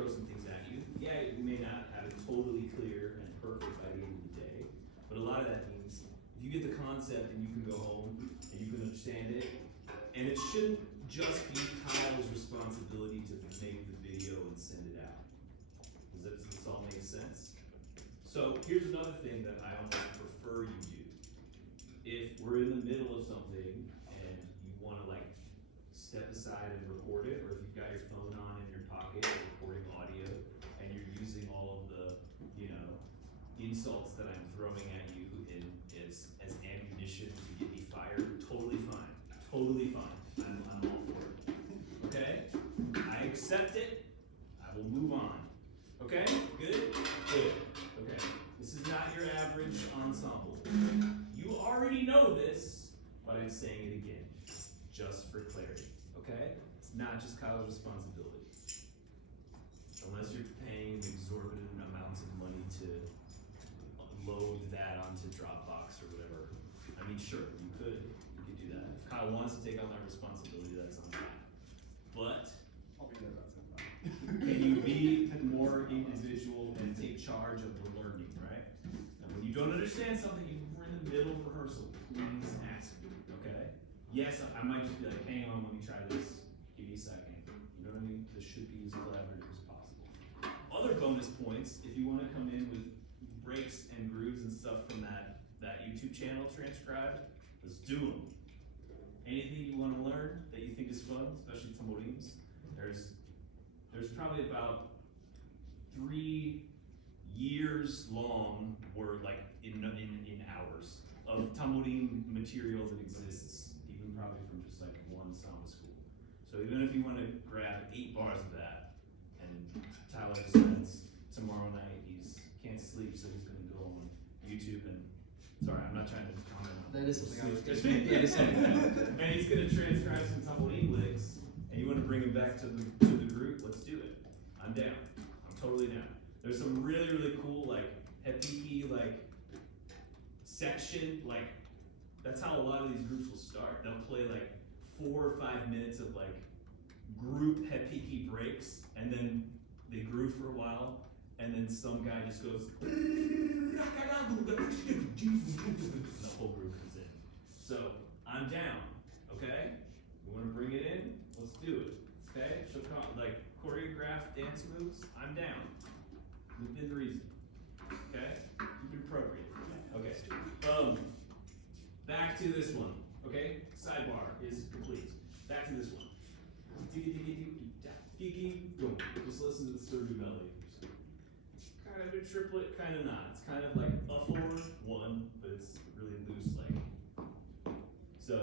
throw some things at you. Yeah, you may not have it totally clear and perfect by the end of the day, but a lot of that means if you get the concept and you can go home and you can understand it, and it shouldn't just be Kyle's responsibility to make the video and send it out. Does this all make sense? So here's another thing that I almost prefer you do. If we're in the middle of something and you want to like step aside and record it, or if you've got your phone on in your pocket recording audio and you're using all of the, insults that I'm throwing at you as ammunition to get me fired, totally fine. Totally fine. I'm all for it. Okay? I accept it. I will move on. Okay? Good? Good. Okay. This is not your average ensemble. You already know this, but I'm saying it again, just for clarity. Okay? It's not just Kyle's responsibility. Unless you're paying exorbitant amounts of money to load that onto Dropbox or whatever. I mean, sure, you could do that. If Kyle wants to take on that responsibility, that's on him. But I'll be there about some time. can you be more individual and take charge of the learning, right? And when you don't understand something, we're in the middle of rehearsal, please ask me, okay? Yes, I might just be like, hang on, let me try this. Give me a second. You know what I mean? This should be as collaborative as possible. Other bonus points, if you want to come in with breaks and grooves and stuff from that YouTube channel transcribed, let's do them. Anything you want to learn that you think is fun, especially tamborines, there's probably about 3 years long, or like in hours of tambourine material that exists, even probably from just like one samba school. So even if you want to grab 8 bars of that, and Tyler decides tomorrow night can't sleep, so he's gonna go on YouTube and, sorry, I'm not trying to comment on That is something I was sleep. thinking. That is something. And he's gonna transcribe some tambourine licks, and you wanna bring him back to the group, let's do it. I'm down. I'm totally down. There's some really, really cool, like, hepiki, like, section, like, that's how a lot of these groups will start. They'll play, like, 4 or 5 minutes of, like, group hepiki breaks, and then they groove for a while, and then some guy just goes, and the whole group comes in. So, I'm down, okay? We wanna bring it in? Let's do it, okay? Like, choreographed dance moves, I'm down. Within reason, okay? Keep it appropriate. Okay, back to this one, okay? Sidebar is complete. Back to this one. Just listen to the Serbu melody. Kind of a triplet, kind of not. It's kind of like a 4-1, but it's really loose, like. So,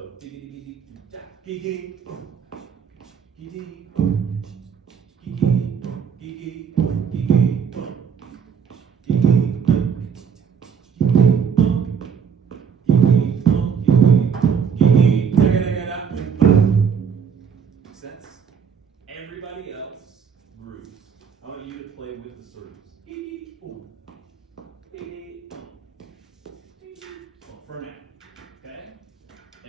sense? Everybody else grooves. I want you to play with the Serbs. For now, okay?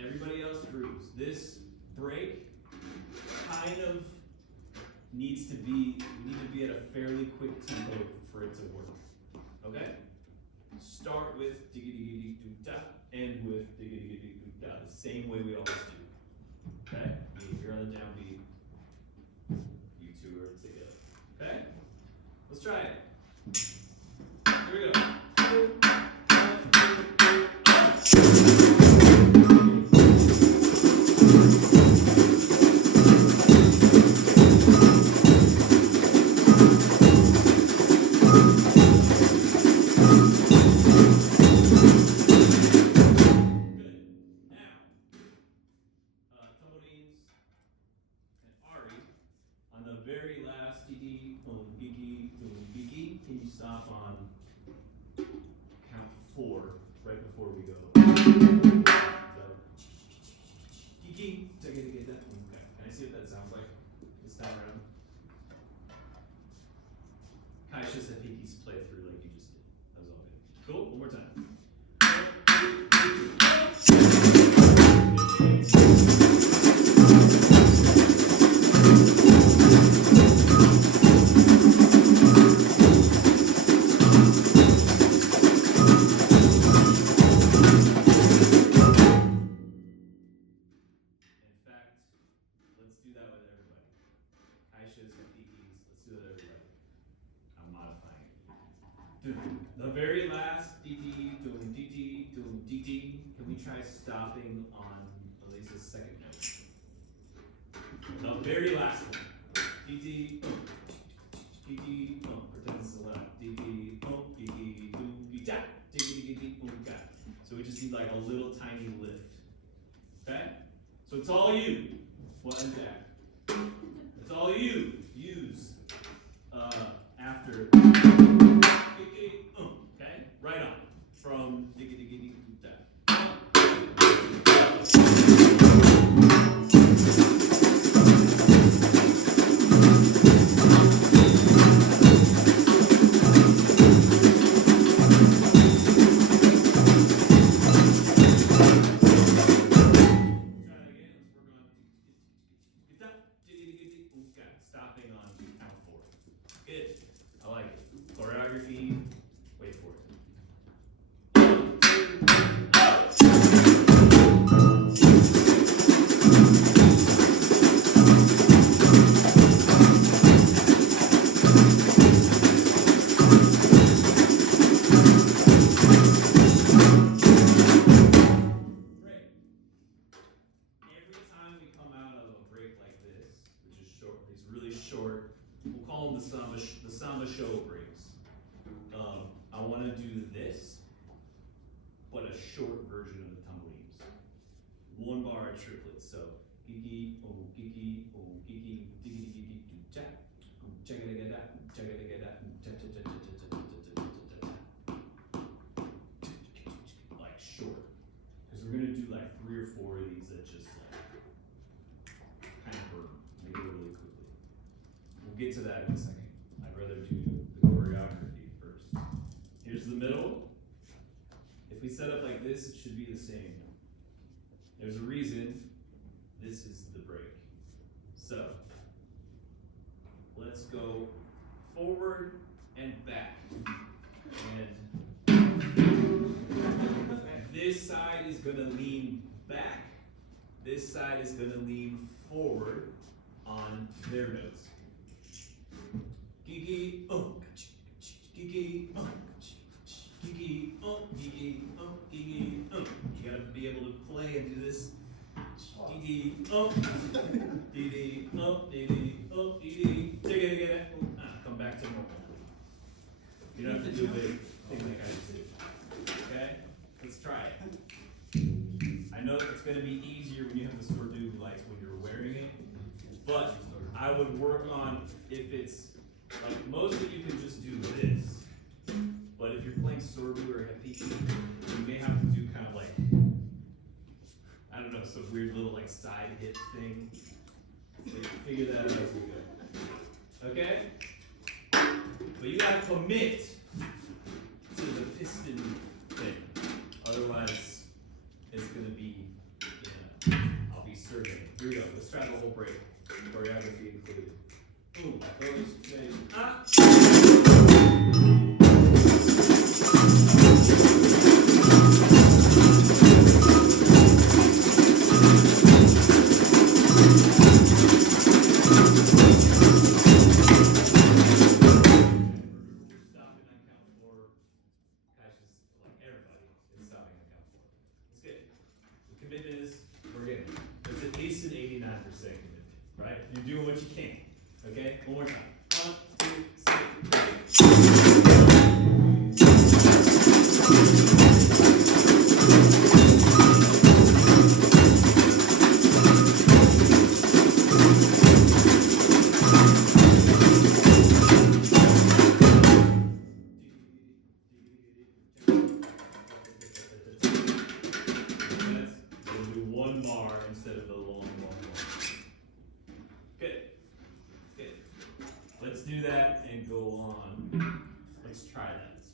Everybody else grooves. This break kind of needs to be at a fairly quick tempo for it to work. Okay? Start with digga-digga-digga-doo-da, end with digga-digga-digga-doo-da, the same way we always do. Okay? If you're on the downbeat, you two are together. Okay? Let's try it. Here we go. Very last digi, boom, gigi, boom, gigi. Can you stop on count 4 right before we go? So, gigi, to get that. Okay. Can I see what that sounds like this time around? Kaisha said Piki's playthrough like you just did. That was all good. Cool. One more time. do that everybody. I'm modifying it. The very last DT, doom DT, doom DT. Can we try stopping on Elisa's second note? The very last one. DT, DT, pretend this is loud. DT, DT, doom, DT, DT, doom, DT. So we just need like a little tiny lift. Okay? So it's all you. What and Jack? It's all you use after. Okay? Right on. From diggy diggy diggy stopping on count 4. Good. I like it. Choreography. Wait for it. Short. We'll call them the samba show breaks. I want to do this, but a short version of the tumbleweeds. 1 bar triplets. So gigi, oh gigi, oh gigi, diggy diggy diggy, cha, check it again, check it again, like short, because we're gonna do like 3 or 4 of these that just like kind of burn, make it really quickly. We'll get to that in a second. I'd rather do the choreography first. Here's the middle. If we set up like this, it should be the same. There's a reason this is the break. So, let's go forward and back. And this side is gonna lean back. This side is gonna lean forward on their notes. Gigi, gigi, gigi, gigi, gigi, You gotta be able to play and do this. Gigi, didi, didi, didi, dig it. Come back to normal. You don't have to do a big thing like I just did. Okay? Let's try it. I know it's gonna be easier when you have the Sordu lights when you're wearing it, but I would work on if it's like most of you can just do this, but if you're playing Sordu or Hapiki, you may have to do kind of like, I don't know, some weird little like side hip thing. So figure that out as we go. Okay? But you gotta commit to the piston thing. Otherwise, it's gonna be, I'll be serving it. Here we go. Let's try the whole break. Choreography included. Boom, goes, right? You're doing what you can. Okay? One more time. 1, 2, we'll do 1 bar instead of the long. Good. Good. Let's do that and go on. Let's try that this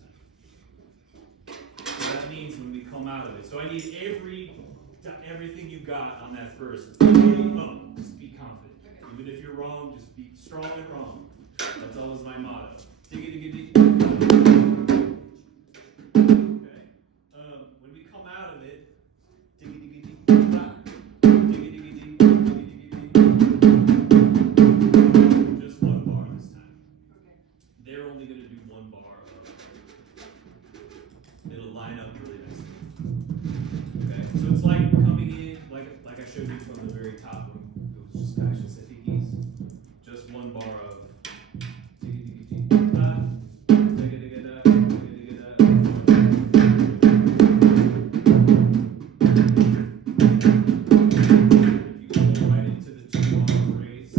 time. So that means when we come out of it. So I need everything you got on that first. Just be confident. Even if you're wrong, just be strong and wrong. That's always my motto. Diggy. Okay. When we come out of it, diggy. Just 1 bar this time. showed you from the very top when it was just Caixas and Pickies. Just one bar of tiki-tiki-tiki-da, tiki-tiki-da, tiki-tiki-da. If you go right into the 2-bar phrase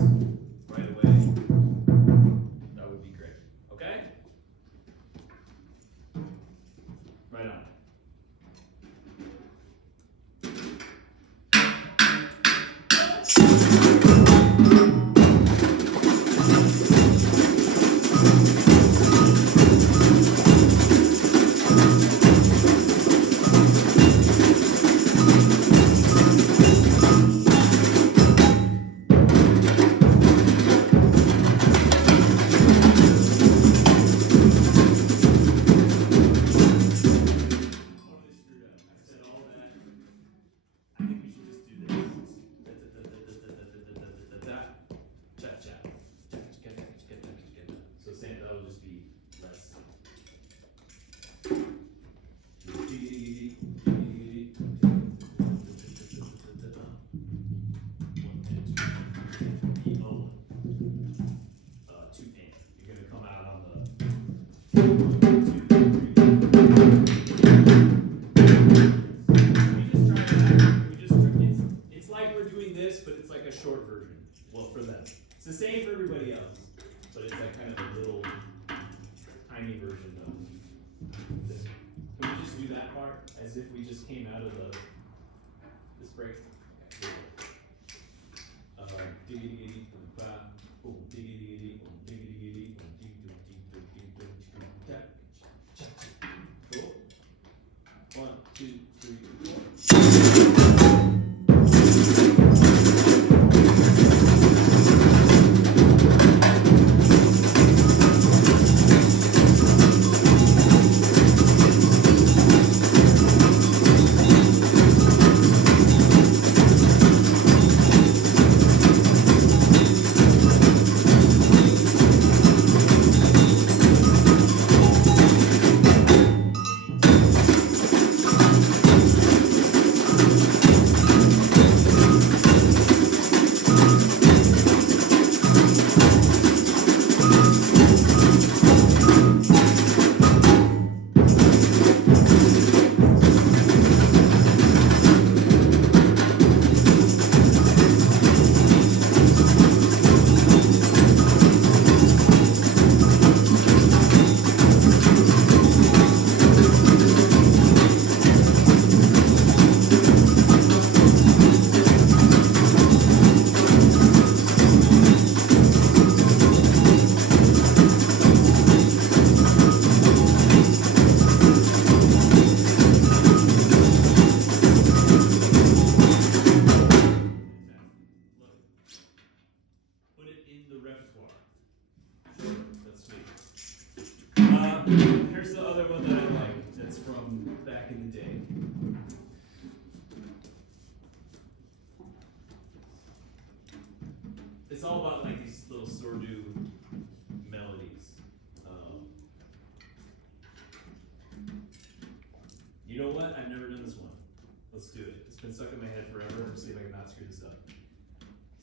right away, that would be great. Okay? Right on. Totally screwed up. I said all that. I think we should just do this. Cha-cha. So Sam, that'll just be less. Two and. You're gonna come out on the 1, 2, 3. It's like we're doing this, but it's like a short version. Well, for them. It's the same for everybody else, but it's like kind of a little tiny version of this. Can we just do that part as if we just came out of this break? Diggity ba, boom, diggity boom, diggity boom, cool. 1, 2, 3, 1.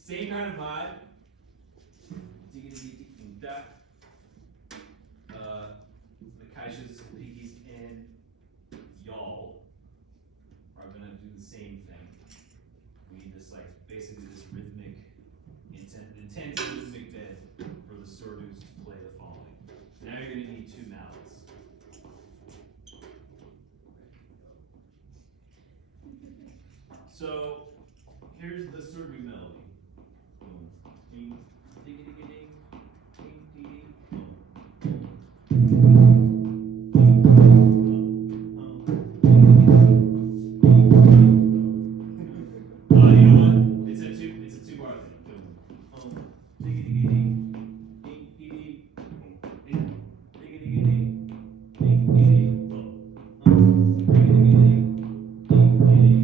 Same kind of vibe. The Caixas, Pickies, and y'all are gonna do the same thing. We need this basically this rhythmic, intense rhythmic bed for the Sordos to play the following. Now you're gonna need 2 mallets. So here's the Sordo melody. Boom, ding, diggity ding, ding, ding, boom, boom. You know what? It's a 2-bar thing. Boom, boom, diggity ding, ding, ding, boom, ding, diggity ding, ding, ding, boom, diggity ding, ding, ding,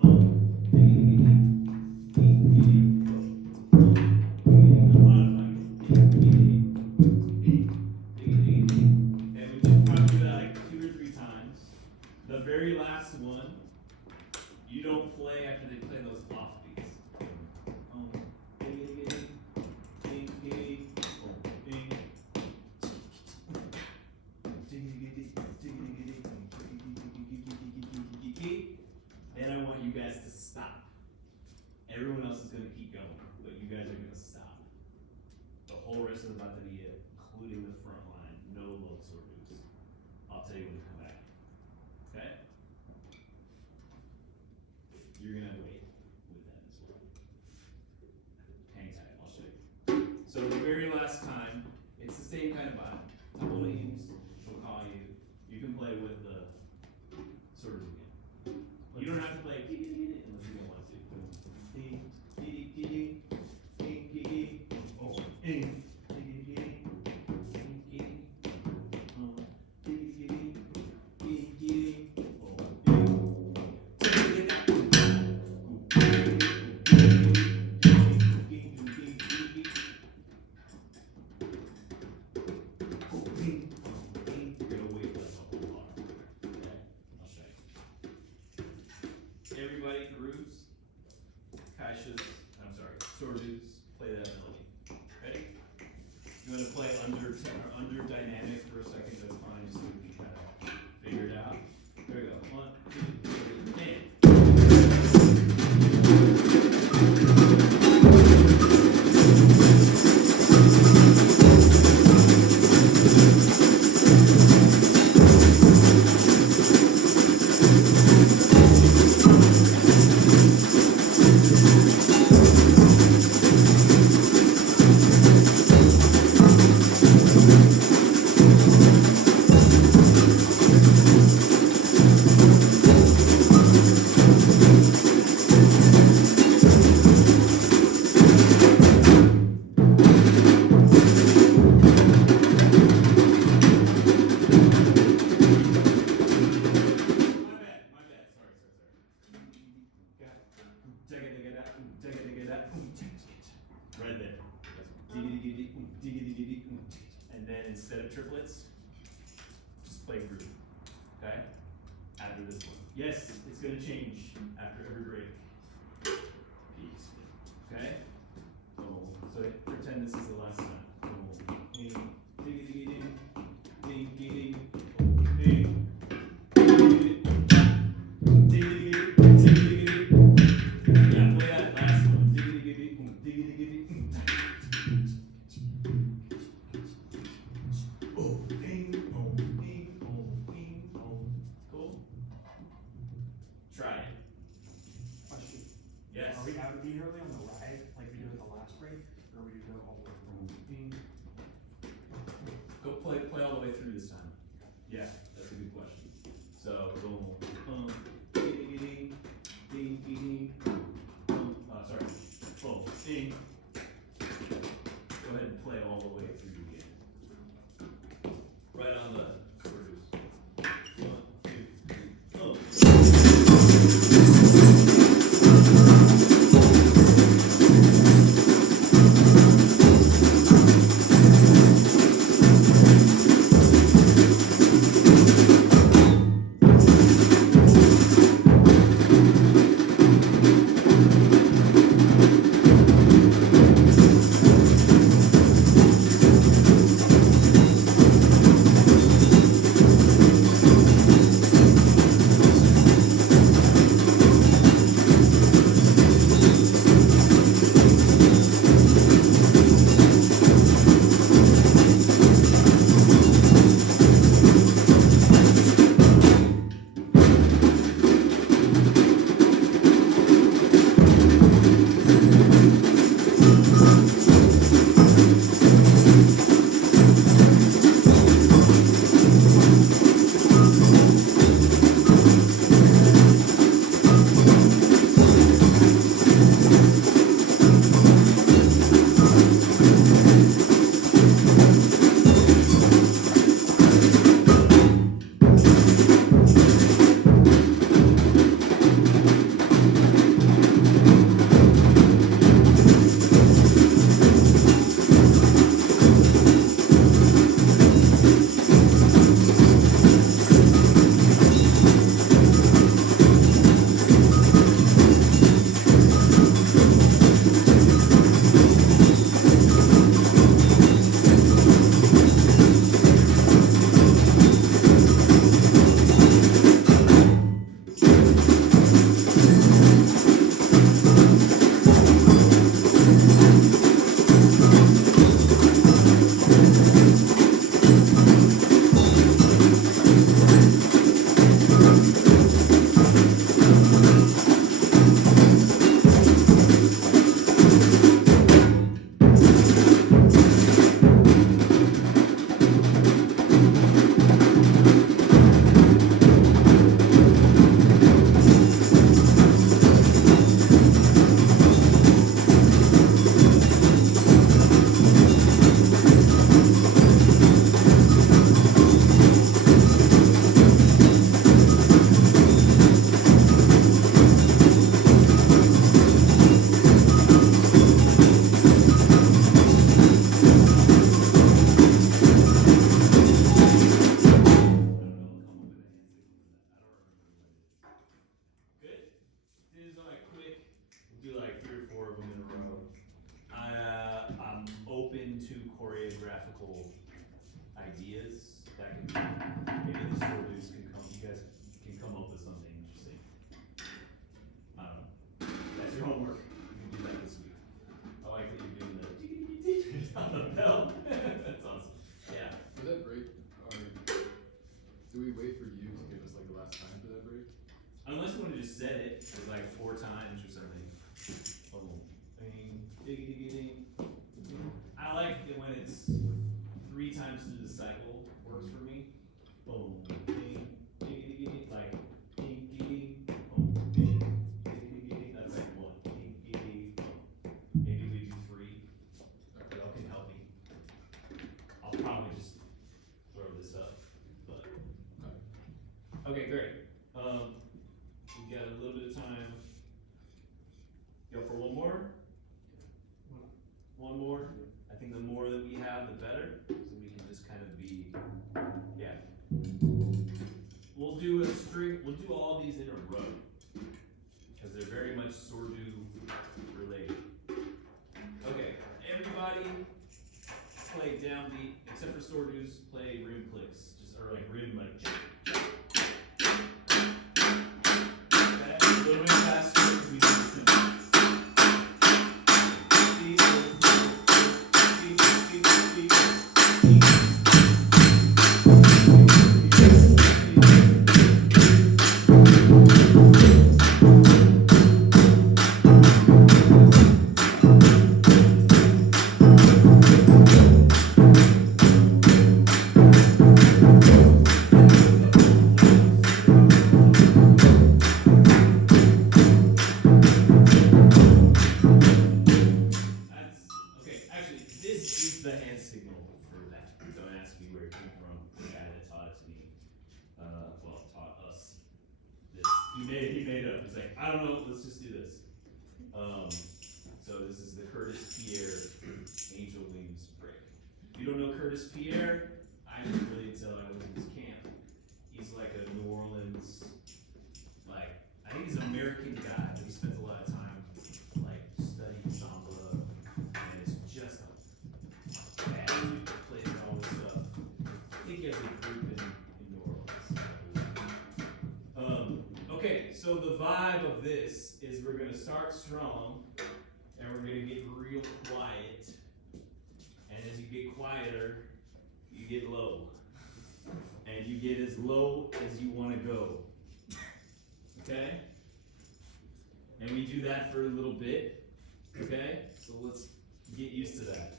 boom, diggity ding. rest is about to be it, including the front line, no low sorties. I'll tell you when to come back. Okay? You're gonna wait with that as well. Hang tight, I'll show you. So the very last time, it's the same kind of vibe. Couple names, she'll call you. You can play with the sort of again. You don't have to play unless you don't want to. Oh, everybody, Karus, Kaishas, I'm sorry, Sordus, play that melody. Ready? You wanna play under dynamic for a second, that's fine, just so we can kind of figure it out. Here we go, 1, 2, 3, and. Right there. And then instead of triplets, just play group. Okay? After this one. Yes, it's gonna change after every break. Peace. Okay? So pretend this is the last time. Yeah, play that last one. Cool? Try it. Question. Yes. Are we out of being early on the ride, like we did at the last break, or are we go all the way through? Go play all the way through this time. Yeah, that's a good question. So go sorry. Oh, ding. Go ahead and play all the way through again. Right on the chorus. 1, 2, 3, oh. probably just throw this up, but, okay, great. We got a little bit of time. Go for one more? One more? I think the more that we have, the better, so we can just kind of be, yeah. We'll do a string, we'll do all these in a row, because they're very much Sordu related. Okay, everybody play downbeat, except for Sordu's, play rim clicks, just, or like rim, like, okay, a little bit faster, because we need to sing. He made it up. He's like, I don't know, let's just do this. So this is the Curtis Pierre Angel Wings break. If you don't know Curtis Pierre, I didn't really until I was in his camp. He's like a New Orleans, like, I think he's an American guy, but he spends a lot of time, like, studying samba, and it's just a bad dude that plays all this stuff. I think he has a group in New Orleans, I believe. Okay, so the vibe of this is we're gonna start strong, and we're gonna get real quiet, and as you get quieter, you get low, and you get as low as you wanna go, okay? And we do that for a little bit, okay? So let's get used to that.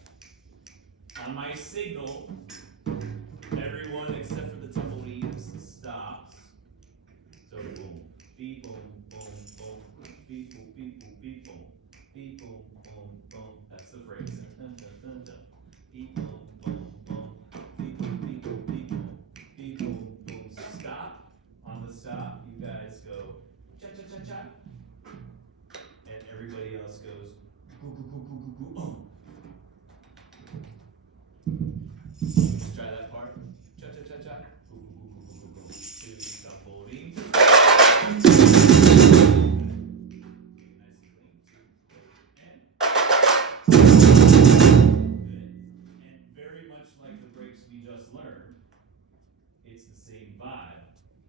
On my signal, everyone except for the tumbleweeds stops. So boom, beep, boom, boom, boom, beep, boom, beep, boom, beep, boom, beep, boom, boom, boom. That's the phrase. Dun, dun, dun, dun. Beep, boom, boom, boom, beep, boom, beep, boom, beep, boom, beep, boom, boom. Stop. On the stop, you guys go cha cha cha cha, and everybody else goes goo goo goo goo goo goo. Let's try that part. Cha cha cha cha. Goo goo goo goo goo goo. Two tamborim. And very much like the breaks we just learned, it's the same vibe.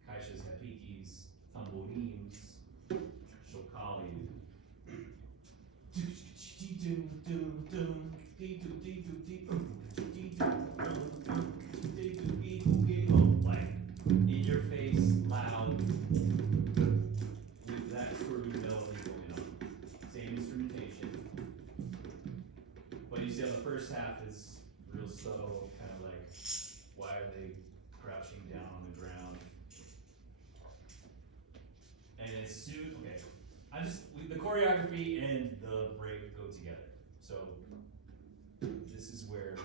Caixas repiques, tamborims, chocalho. Like in your face, loud, with that sort of melody going on. Same instrumentation. But you see how the first half is real subtle, kind of like, why are they crouching down on the ground? And as soon, okay, the choreography and the break go together. So this is where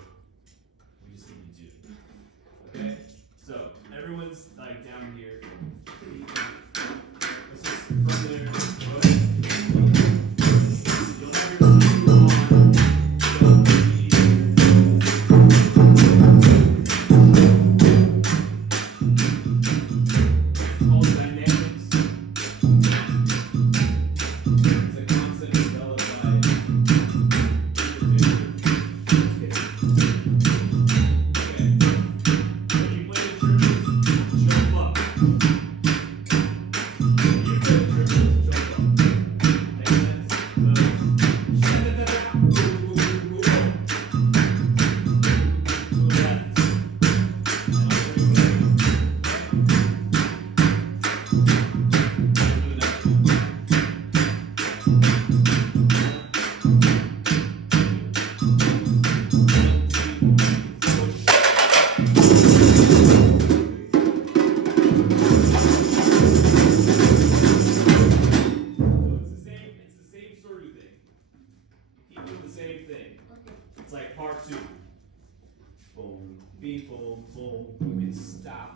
beep, boom, boom. You can stop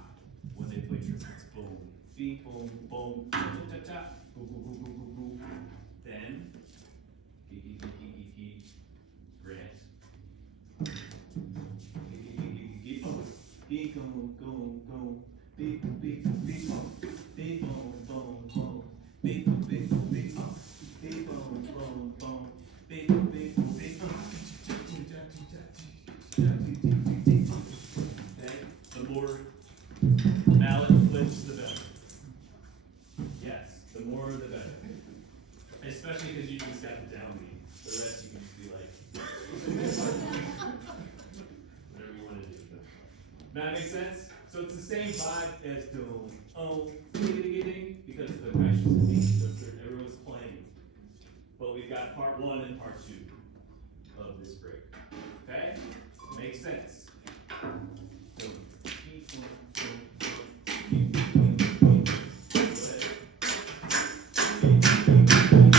when they play triplets. Boom, beep, boom, boom, cha cha cha, boom, boom, boom, boom, boom, boom. Then, Grant. Beep, boom, boom, boom. Beep, boom, beep, boom, beep, boom. Beep, boom, boom, boom. Beep, boom, beep, boom, beep, boom. Beep, boom, boom, boom. Beep, boom, beep, boom, beep, boom. Okay, the more mallet flips, the better. Yes, the more the better. Especially because you just got the downbeat. The rest you can just be like, whatever you want to do. That makes sense? So it's the same vibe as doom, oh, ding, because the questions and beats, everyone's playing. But we've got part 1 and part 2 of this break. Okay? Makes sense. So, beep, boom, boom, boom, beep, beep, beep, beep. Go ahead. Beep, beep, beep, beep.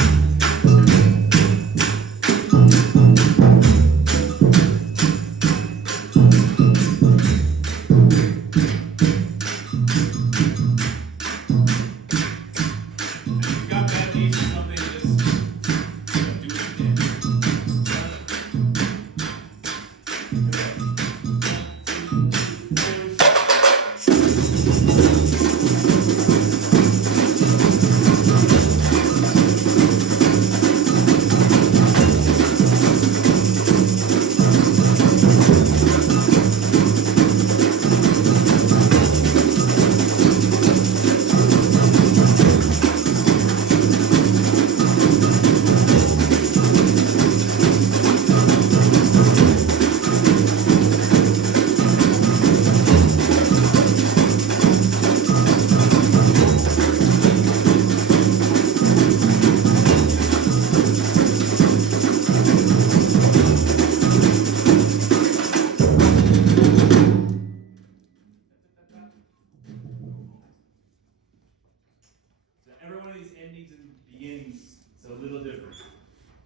Every one of these endings and beginnings is a little different,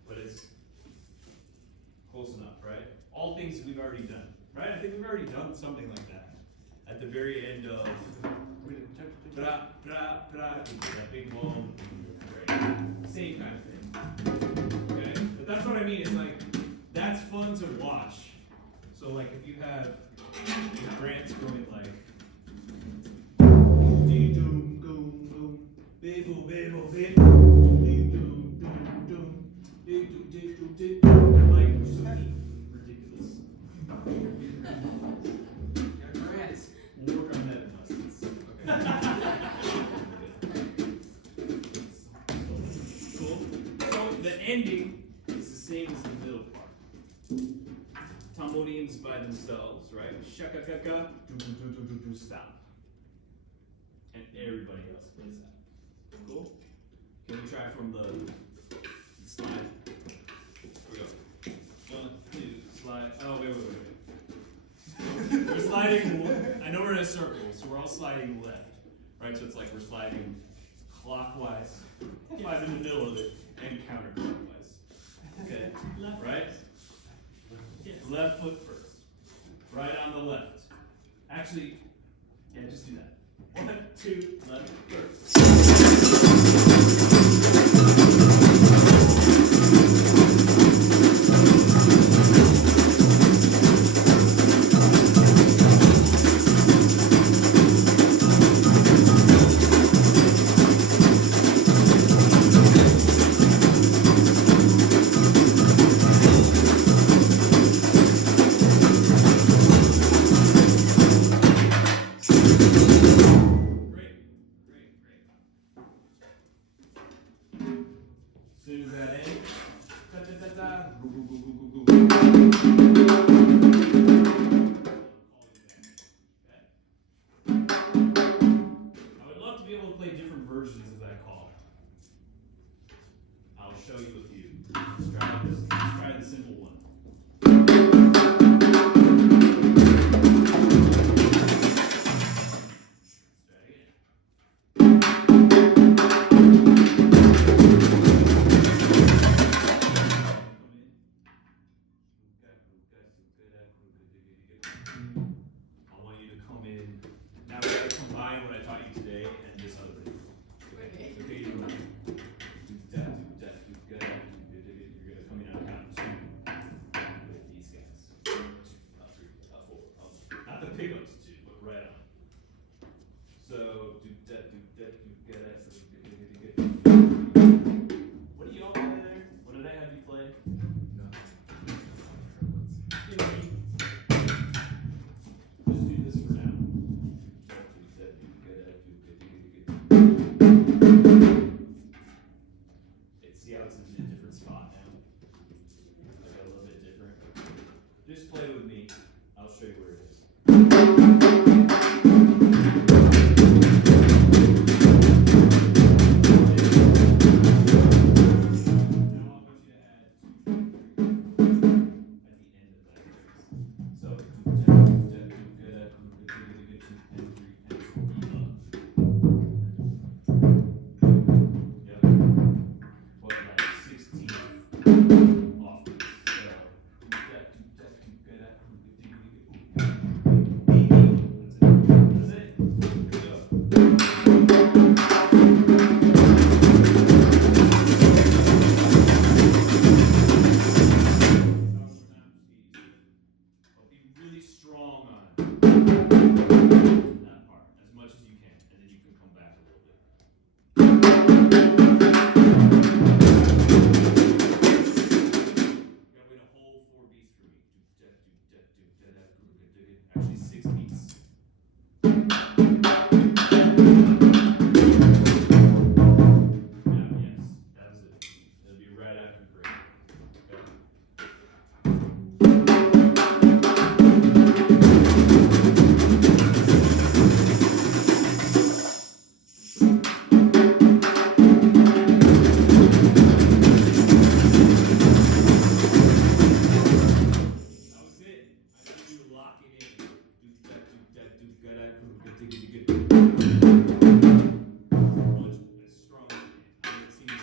but it's close enough, right? All things we've already done, right? I think we've already done something like that at the very end of bra, bra, bra, that big long, right? Same kind of thing, okay? But that's what I mean, it's like, that's fun to watch. So like if you have, if Grant's going like, Biffle, biffle, biffle, like, just ridiculous. We'll work on that in lessons. Cool. So the ending is the same as the middle part. Tamborims by themselves, right? Shakakaka, stop. And everybody else plays that. Cool? Can we try from the slide? Here we go. 1, 2, slide. Oh, wait. We're sliding, I know we're in a circle, so we're all sliding left. Right? So it's like we're sliding clockwise, five in the middle of it, and counterclockwise. Okay? Right? Left foot first. Right on the left. Actually, yeah, just do that. 1, 2, left, first. did a good much as strong as you can. It seems,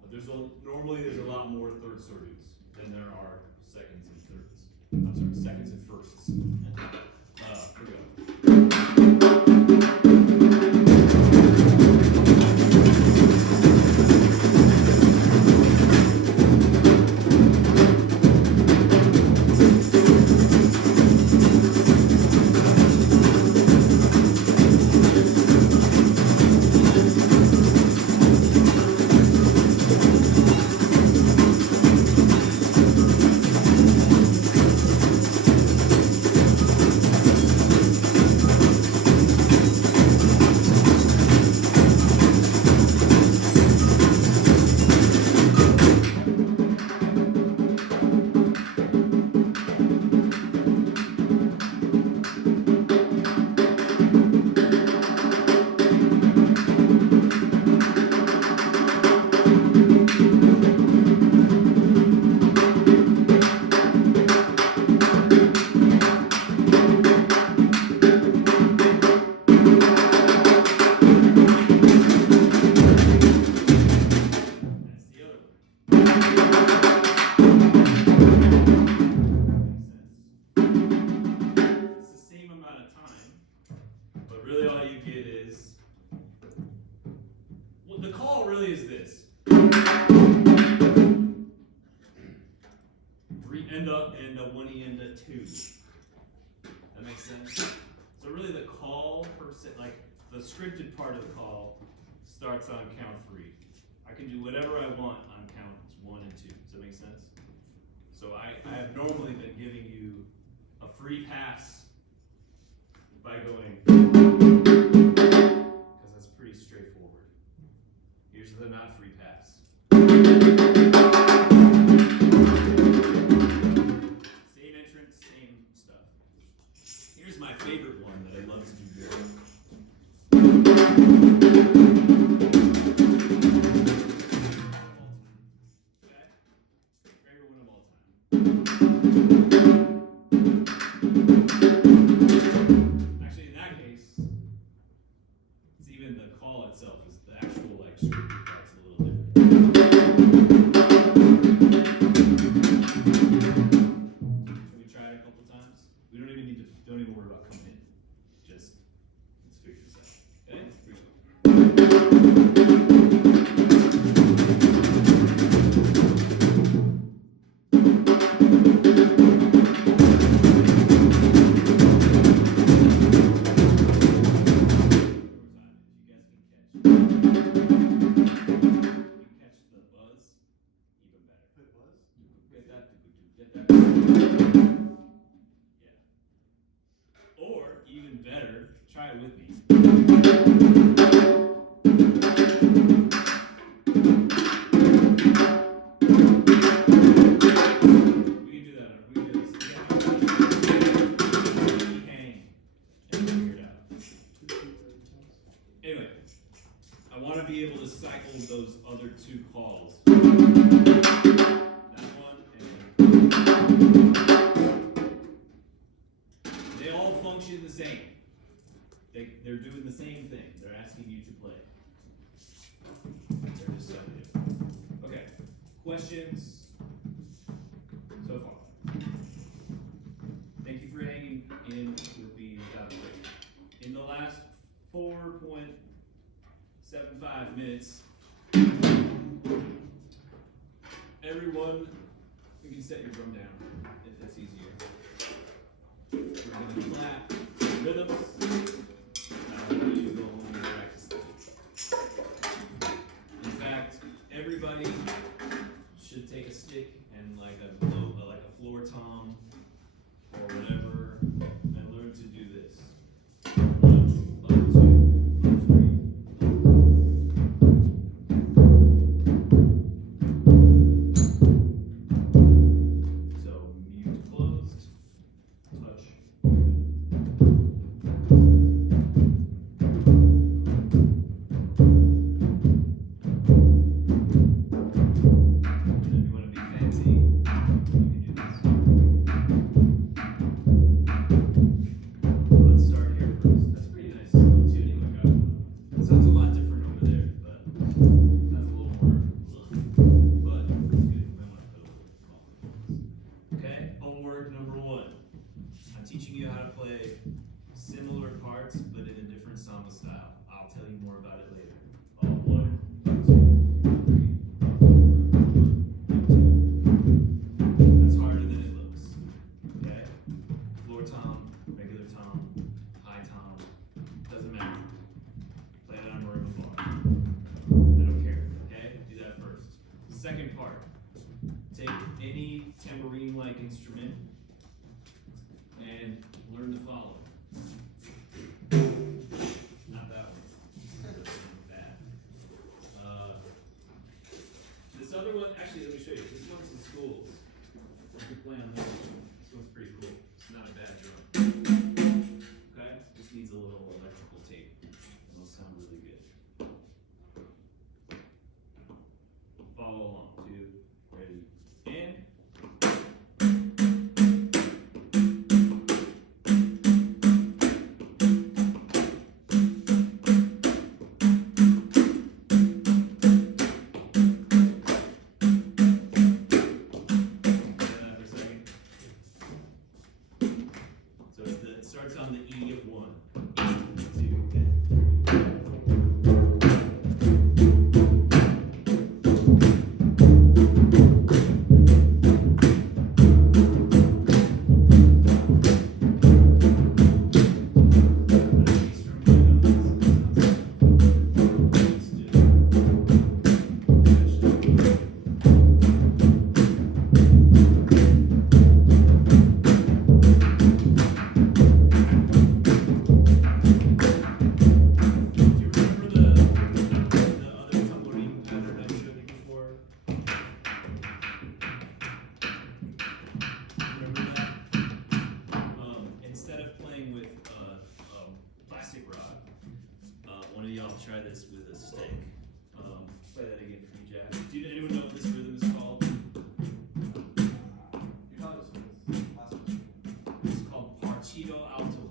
but normally there's a lot more third surdos than there are seconds and thirds. I'm sorry, seconds and firsts. Here we go. The call really is this. End up and one end at two. That makes sense? So really the call per se, like the scripted part of the call starts on count 3. I can do whatever I want on counts 1 and 2. Does that make sense? So I have normally been giving you a free pass by going, because that's pretty straightforward. Here's the not free pass. Same entrance, same stuff. Here's my favorite one that I love to do very. Okay? Favorite one of all time. Actually, in that case, it's even the call itself is the actual like scripted part's a little different. Can we try it a couple times? We don't even worry about coming in. Just let's figure this out. Okay? Here we go. Or, even better, try it with me. We can do that. We can do this. Hang and figure it out. Anyway, I want to be able to cycle those other 2 calls. That one and they all function the same. They're doing the same thing. They're asking you to play. They're just slightly different. Okay. Questions so far? Thank you for hanging in with me without a break. In the last 4.75 minutes, everyone, you can set your drum down if that's easier. We're going to clap rhythms. You go home and practice them. In fact, everybody should take a stick and like a floor tom or whatever and learn to do this. 1, 2, 3. So mute closed, touch. regular tom, high tom, doesn't matter. Play it on a marimba bar. I don't care, okay? Do that first. Second part, take any tambourine-like instrument and learn to follow. Not that one. Bad. This other one, actually, let me show you. This one's in schools. You can play on this one. This one's pretty cool. It's not a bad drum. Okay? Just needs a little electrical tape. It'll sound really good. Follow along. 2, ready, and. It starts on the E of 1. 2, one of y'all try this with a stick. Play that again for me, Jack. Do anyone know what this rhythm is called? You taught us this last week. It's called Partido Alto.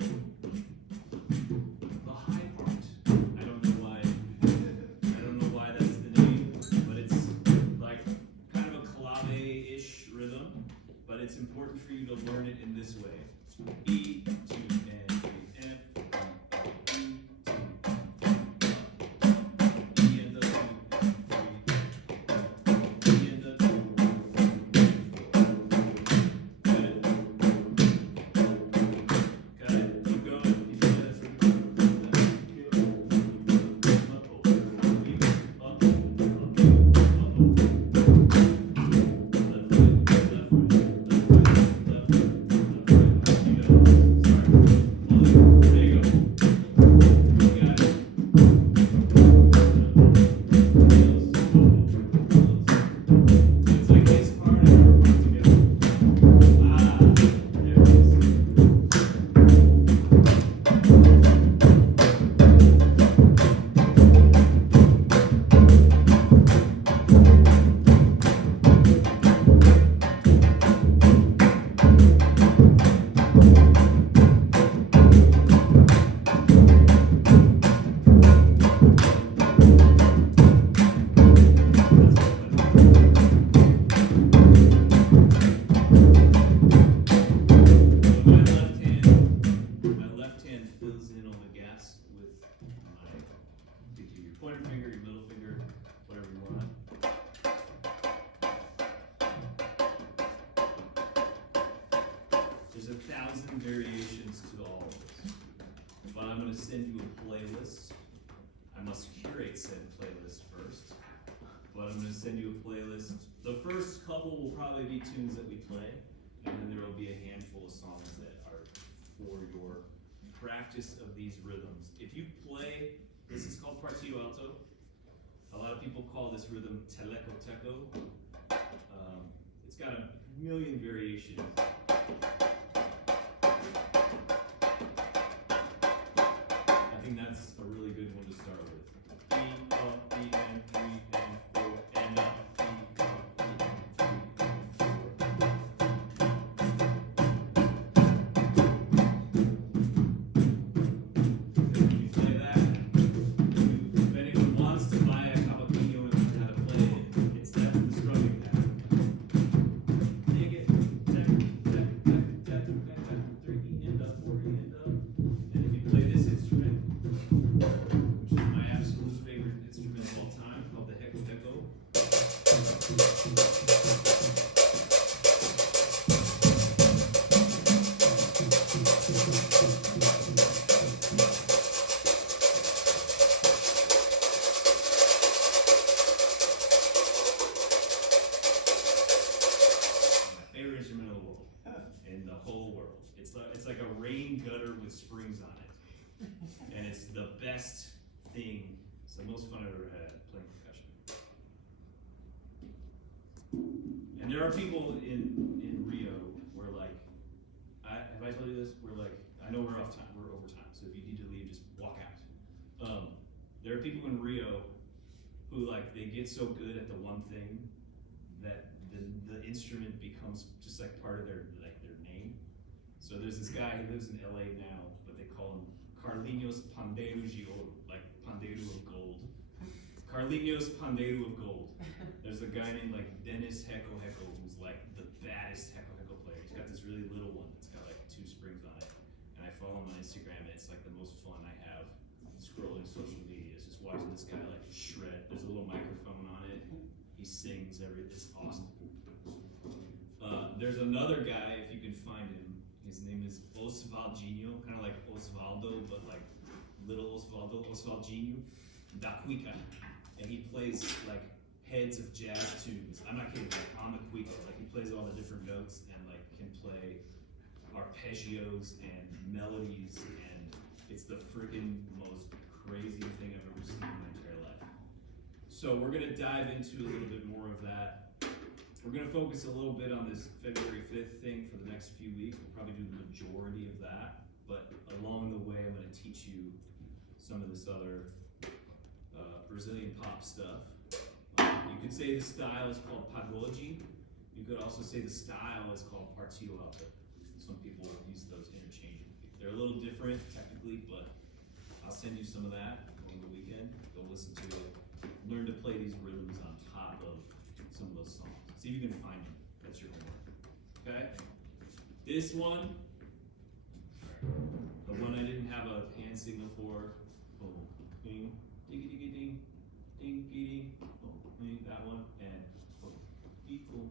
The high part. I don't know why that's the name, but it's like kind of a clave-ish rhythm, but it's important for you to learn it in this way. E, 2, and 3, F, E, pointer finger, your middle finger, whatever you want. There's 1,000 variations to all of this. But I'm going to send you a playlist. I must curate said playlist first. But I'm going to send you a playlist. The first couple will probably be tunes that we play, and then there will be a handful of songs that are for your practice of these rhythms. If you play, this is called Partido Alto. A lot of people call this rhythm Teleco Teco. It's got a million variations. I think that's a really good one to start with. E, up, E, and 3, and 4, and up. E, up, E, and 3, and 4. When you play that, if anyone wants to buy a cavaquinho and learn how to play it, it's that strumming pattern. Take it, take, My favorite instrument in the world, in the whole world. It's like a rain gutter with springs on it, and it's the best thing. It's the most fun I've ever had playing percussion. And there are people in Rio where like, have I told you this? We're like, I know we're off time, we're over time, so if you need to leave, just walk out. There are people in Rio who like, they get so good at the one thing that the instrument becomes just like part of their name. So there's this guy who lives in LA now, but they call him Carlinhos Pandeiro de Ouro, like Pandeiro of Gold. Carlinhos Pandeiro of Gold. There's a guy named like Dennis Heko who's like the baddest Heko player. He's got this really little one that's got like 2 springs on it. And I follow him on Instagram and it's like the most fun I have scrolling social media. It's just watching this guy like shred. There's a little microphone on it. He sings it's awesome. There's another guy, if you can find him, his name is Osvaldinho, kind of like Osvaldo, but like little Osvaldo, Osvaldinho da Cuica. And he plays like heads of jazz tunes. I'm not kidding, like on the cuica. Like he plays all the different notes and like can play arpeggios and melodies, and it's the freaking most crazy thing I've ever seen in my entire life. So we're gonna dive into a little bit more of that. We're gonna focus a little bit on this February 5th thing for the next few weeks. We'll probably do the majority of that, but along the way I'm gonna teach you some of this other Brazilian pop stuff. You could say the style is called pagode. You could also say the style is called partido alto. Some people use those interchangeably. They're a little different technically, but I'll send you some of that over the weekend. Go listen to it. Learn to play these rhythms on top of some of those songs. See if you can find them. That's your homework. Okay? This one, the one I didn't have a hand signal for. Boom, ding, diggy diggy ding, ding, ding, boom, ding, that one, and boom, beat, boom.